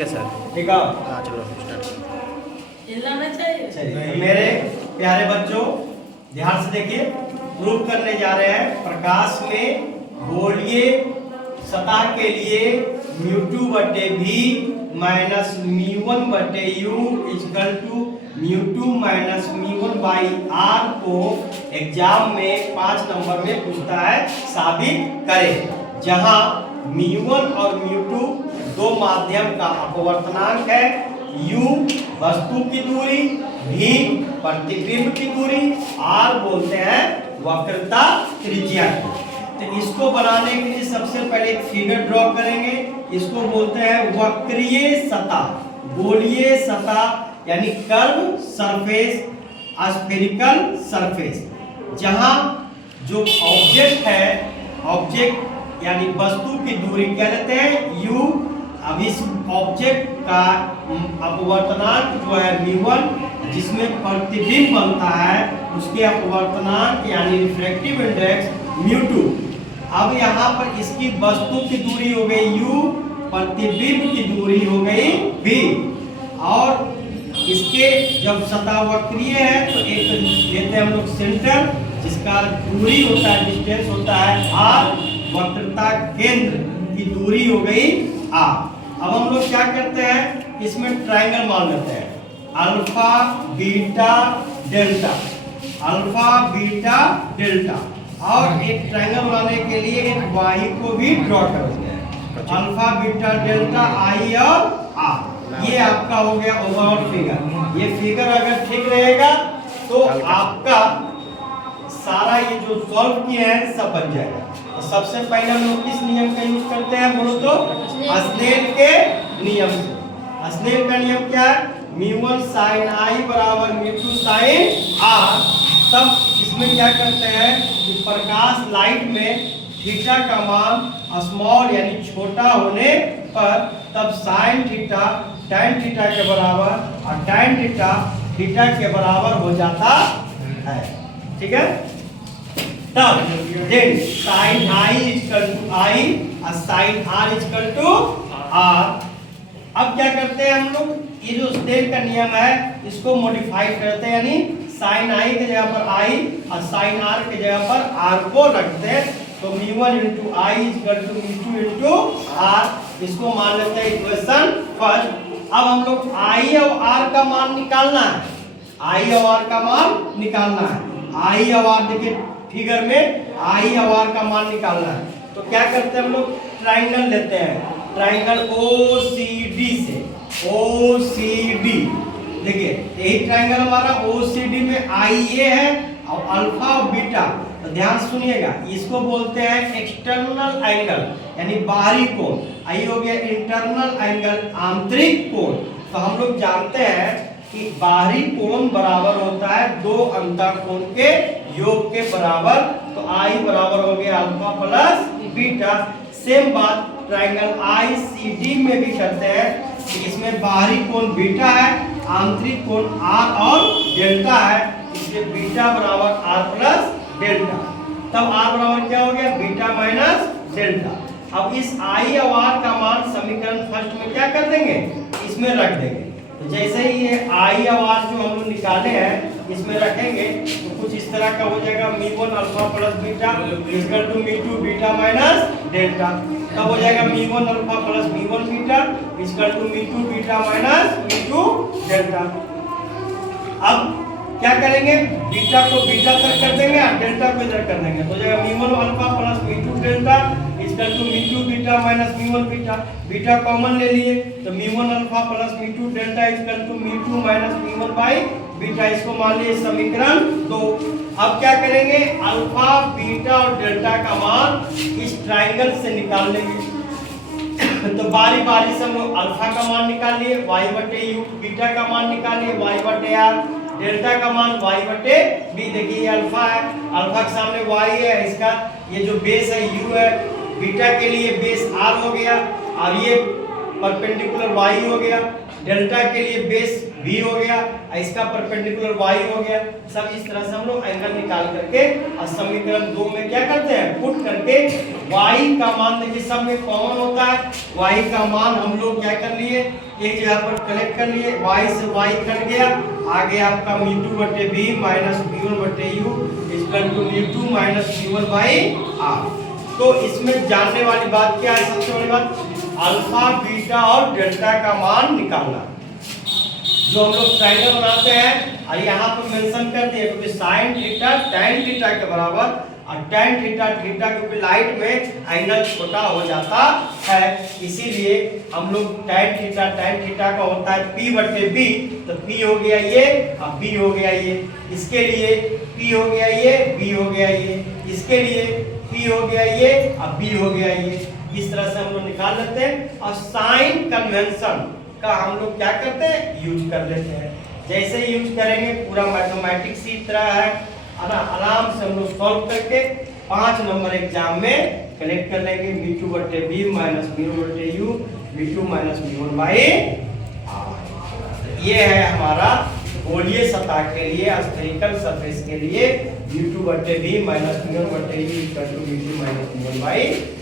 ठीक है सर। ठीक है, हाँ चलो स्टार्ट। चिल्लाना चाहिए। चलिए मेरे प्यारे बच्चों ध्यान से देखिए, प्रूव करने जा रहे हैं प्रकाश में गोलीय सतह के लिए म्यू2 बटे भी माइनस म्यू1 बटे u equal to mu minus mu by r को एग्जाम में 5 नंबर में पूछता है साबित करें, जहां म्यू1 और म्यू2 दो माध्यम का अपवर्तनांक है, u वस्तु की दूरी, v प्रतिबिंब की दूरी, r बोलते हैं वक्रता त्रिज्या। तो इसको बनाने के लिए सबसे पहले एक फिगर ड्रॉ करेंगे। इसको बोलते हैं वक्रीय सतह, गोलीय सतह यानी कर्व सरफेस, स्फेरिकल सरफेस, जहां जो ऑब्जेक्ट है, ऑब्जेक्ट यानी वस्तु की दूरी क्या लेते हैं u। अब इस ऑब्जेक्ट का अपवर्तनांक जो है म्यू1, जिसमें प्रतिबिंब बनता है, उसके अपवर्तनांक यानी रिफ्रैक्टिव इंडेक्स म्यू2। अब यहाँ पर इसकी वस्तु की दूरी हो गई u, प्रतिबिंब की दूरी हो गई v, और इसके जब सतह वक्रीय है तो एक लेते हैं हम लोग सेंटर, जिसका दूरी होता है, डिस्टेंस होता है r, वक्रता केंद्र की दूरी हो गई r। अब हम लोग क्या करते हैं, इसमें ट्रायंगल मान लेते हैं, alpha beta delta, alpha beta delta, और एक ट्रायंगल बनाने के लिए एक y को भी ड्रॉ करते हैं, अल्फा बीटा डेल्टा आई और r। ये आपका हो गया ओवरऑल फिगर। ये फिगर अगर ठीक रहेगा तो आपका सारा ये जो सॉल्व किए हैं सब बन जाएगा। तो सबसे पहले हम लोग किस नियम का यूज करते हैं बोलो तो, स्नेल के नियम से। स्नेल का नियम क्या है, म्यू1 साइन आई बराबर म्यू2 साइन आर। तब इसमें क्या करते हैं कि प्रकाश लाइट में थीटा का मान स्मॉल यानी छोटा होने पर तब साइन थीटा टैन थीटा के बराबर और टैन थीटा थीटा के बराबर हो जाता है। ठीक है, तब then sine i equal to i और sine r equal to r. अब क्या करते हैं हम लोग, ये जो स्नेल का नियम है इसको मॉडिफाई करते हैं, यानी साइन आई के जगह पर आई और साइन आर के जगह पर आर को रखते हैं। तो mu into i equal to mu into r, इसको मान लेते हैं इक्वेशन फर्स्ट। अब हम लोग आई और आर का मान निकालना है, आई और आर का मान निकालना है। आई और आर देखिए फिगर में आई और आर का मान निकालना है, तो क्या करते हैं हम लोग, ट्राइंगल लेते हैं, ट्राइंगल OCD से, OCD देखिए यही ट्राइंगल हमारा OCD में आई ये है और अल्फा और बीटा। तो ध्यान सुनिएगा, इसको बोलते हैं एक्सटर्नल एंगल यानी बाहरी कोण, आई हो गया इंटरनल एंगल आंतरिक कोण। तो हम लोग जानते हैं कि बाहरी कोण बराबर होता है दो अंतःकोण के योग के बराबर। तो आई बराबर हो गया अल्फा प्लस बीटा। सेम बात ट्रायंगल ICD में भी करते हैं कि इसमें बाहरी कोण बीटा है, आंतरिक कोण आर और डेल्टा है, इसलिए बीटा बराबर आर प्लस डेल्टा। तब आर बराबर क्या हो गया, बीटा माइनस डेल्टा। अब इस आई और आर का मान समीकरण फर्स्ट में क्या कर देंगे, इसमें रख देंगे। तो जैसे ही ये आई और आर जो हम लोग निकाले हैं इसमें रखेंगे तो कुछ इस तरह का हो जाएगा, mu alpha plus beta equal to mu beta minus delta. तब हो जाएगा mu alpha plus mu beta equal to mu beta minus mu delta. अब क्या करेंगे, बीटा को बीटा तक कर देंगे और डेल्टा को इधर कर देंगे, तो हो जाएगा mu alpha plus mu delta equal to mu beta minus mu beta. Beta common ले लिए तो mu alpha plus mu delta equal to mu minus mu by beta. इसको मान लिए समीकरण 2। अब क्या करेंगे, अल्फा बीटा और डेल्टा का मान इस ट्रायंगल से निकाल लेंगे। तो बारी बारी से हम लोग अल्फा का मान निकाल लिए y बटे u, बीटा का मान निकाल लिए y बटे r, डेल्टा का मान y बटे b। देखिए ये अल्फा है, अल्फा के सामने y है, इसका ये जो बेस है u है, बीटा के लिए बेस r हो गया, और ये परपेंडिकुलर y हो गया, डेल्टा के लिए बेस v हो गया, इसका परपेंडिकुलर y हो गया। सब इस तरह से हम लोग एंगल निकाल करके और समीकरण 2 में क्या करते हैं, पुट करके y का मान देखिए सब में कॉमन होता है, y का मान हम लोग क्या कर लिए, एक जगह पर कलेक्ट कर लिए, y से y कट गया, आगे आपका μ2/b minus b1/u equal to μ2 minus b1/r। तो इसमें जानने वाली बात क्या है, सबसे बड़ी बात अल्फा बीटा और डेल्टा का मान निकालना। जो हम लोग ट्रायंगल बनाते हैं और यहाँ पर मेंशन कर दिए क्योंकि sin थीटा tan थीटा के बराबर और tan थीटा थीटा क्योंकि लाइट में एंगल छोटा हो जाता है, इसीलिए हम लोग tan थीटा का होता है p/b, तो p हो गया ये और b हो गया ये, इसके लिए p हो गया ये, b हो गया ये, इसके लिए p हो गया ये और b हो गया ये। इस तरह से हम लोग निकाल लेते हैं और साइन कन्वेंशन का हम लोग क्या करते हैं, यूज कर लेते हैं। जैसे यूज करेंगे पूरा मैथमेटिक्स ही तरह है ना, आराम से हम लोग सॉल्व करके 5 नंबर एग्जाम में कलेक्ट कर लेंगे b2/b minus b1/u b2 minus b1/r। ये है हमारा गोलीय सतह के लिए, स्फेरिकल सरफेस के लिए b2/b minus b1/u equal to b2 minus b1/r।